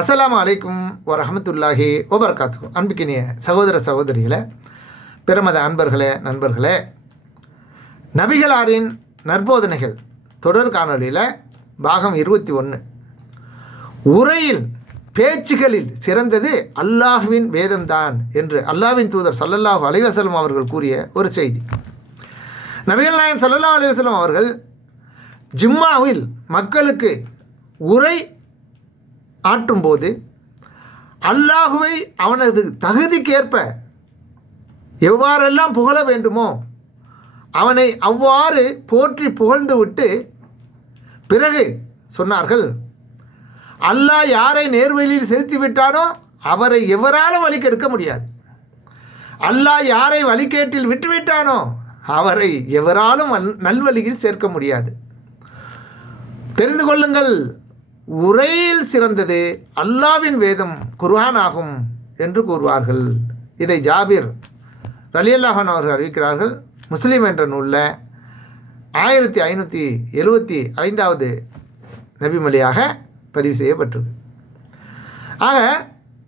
அஸ்ஸலாமு அலைக்கும் வரஹமத்துல்லாஹி வபரகாத்துஹு. அன்பிக்கினிய சகோதர சகோதரிகளே, பிரமத அன்பர்களே, நண்பர்களே, நபிகளாரின் நற்போதனைகள் தொடர் காணொலியில் பாகம் 21 உரையில் பேச்சுகளில் சிறந்தது அல்லாஹ்வின் வேதம்தான் என்று அல்லாஹ்வின் தூதர் ஸல்லல்லாஹு அலைஹி வஸல்லம் அவர்கள் கூறிய ஒரு செய்தி. நபிகள் நாயகம் ஸல்லல்லாஹு அலைஹி வஸல்லம் அவர்கள் ஜும்மாவில் மக்களுக்கு உரை ஆற்றும்போது அல்லாஹுவை அவனது தகுதிக்கேற்ப எவ்வாறெல்லாம் புகழ வேண்டுமோ அவனை அவ்வாறு போற்றி புகழ்ந்து விட்டு பிறகு சொன்னார்கள், அல்லாஹ் யாரை நேர்வழியில் செலுத்திவிட்டானோ அவரை எவராலும் வழிகெடுக்க முடியாது. அல்லாஹ் யாரை வழிகேட்டில் விட்டுவிட்டானோ அவரை எவராலும் நல்வழியில் சேர்க்க முடியாது. தெரிந்து கொள்ளுங்கள், உரையில் சிறந்தது அல்லாஹ்வின் வேதம் குர்ஆன் ஆகும் என்று கூறுவார்கள். இதை ஜாபிர் ரலியல்லாஹு அன்ஹு அவர்கள் அறிவிக்கிறார்கள். முஸ்லீம் என்ற நூலில் 1575வது நபிமொழியாக பதிவு செய்யப்பட்டது. ஆக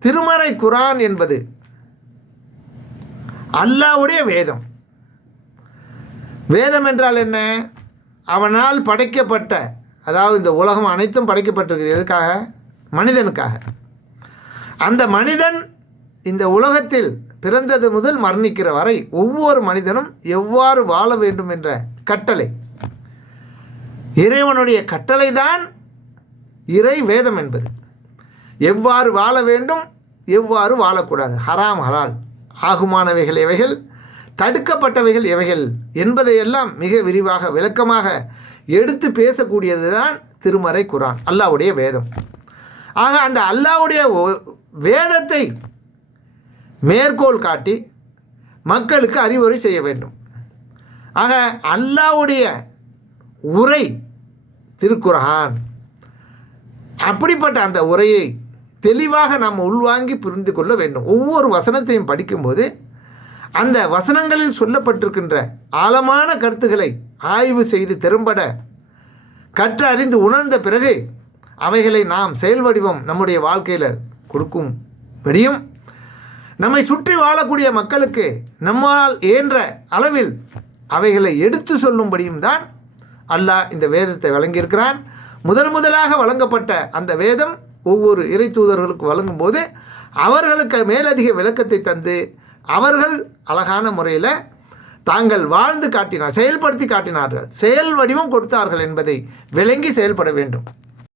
திருமறை குர்ஆன் என்பது அல்லாஹ்வுடைய வேதம். வேதம் என்றால் என்ன? அவனால் படைக்கப்பட்ட, அதாவது இந்த உலகம் அனைத்தும் படைக்கப்பட்டிருக்குது. எதுக்காக? மனிதனுக்காக. அந்த மனிதன் இந்த உலகத்தில் பிறந்தது முதல் மரணிக்கிற வரை ஒவ்வொரு மனிதனும் எவ்வாறு வாழ வேண்டும் என்ற கட்டளை, இறைவனுடைய கட்டளை தான் இறை வேதம் என்பது. எவ்வாறு வாழ வேண்டும், எவ்வாறு வாழக்கூடாது, ஹராம் ஹலால், ஆகுமானவைகள் எவைகள், தடுக்கப்பட்டவைகள் எவைகள் என்பதையெல்லாம் மிக விரிவாக விளக்கமாக எடுத்து பேசக்கூடியது தான் திருமறை குர்ஆன், அல்லாஹ்வுடைய வேதம். ஆக அந்த அல்லாஹ்வுடைய வேதத்தை மேற்கோள் காட்டி மக்களுக்கு அறிவுரை செய்ய வேண்டும். ஆக அல்லாஹ்வுடைய உரை திருக்குர்ஆன். அப்படிப்பட்ட அந்த உரையை தெளிவாக நாம் உள்வாங்கி புரிந்து கொள்ள வேண்டும். ஒவ்வொரு வசனத்தையும் படிக்கும்போது அந்த வசனங்களில் சொல்லப்பட்டிருக்கின்ற ஆழமான கருத்துக்களை ஆய்வு செய்து திறம்பட கற்று அறிந்து உணர்ந்த பிறகு அவைகளை நாம் செயல் வடிவம் நம்முடைய வாழ்க்கையில் கொடுக்கும்படியும், நம்மை சுற்றி வாழக்கூடிய மக்களுக்கு நம்மால் இயன்ற அளவில் அவைகளை எடுத்து சொல்லும்படியும் தான் அல்லாஹ் இந்த வேதத்தை வழங்கியிருக்கிறான். முதலாக வழங்கப்பட்ட அந்த வேதம் ஒவ்வொரு இறை தூதர்களுக்கு வழங்கும்போது அவர்களுக்கு மேலதிக விளக்கத்தை தந்து அவர்கள் அழகான முறையில் தாங்கள் வாழ்ந்து காட்டினார், செயல்படுத்தி காட்டினார்கள், செயல் வடிவம் கொடுத்தார்கள் என்பதை விளங்கி செயல்பட வேண்டும்.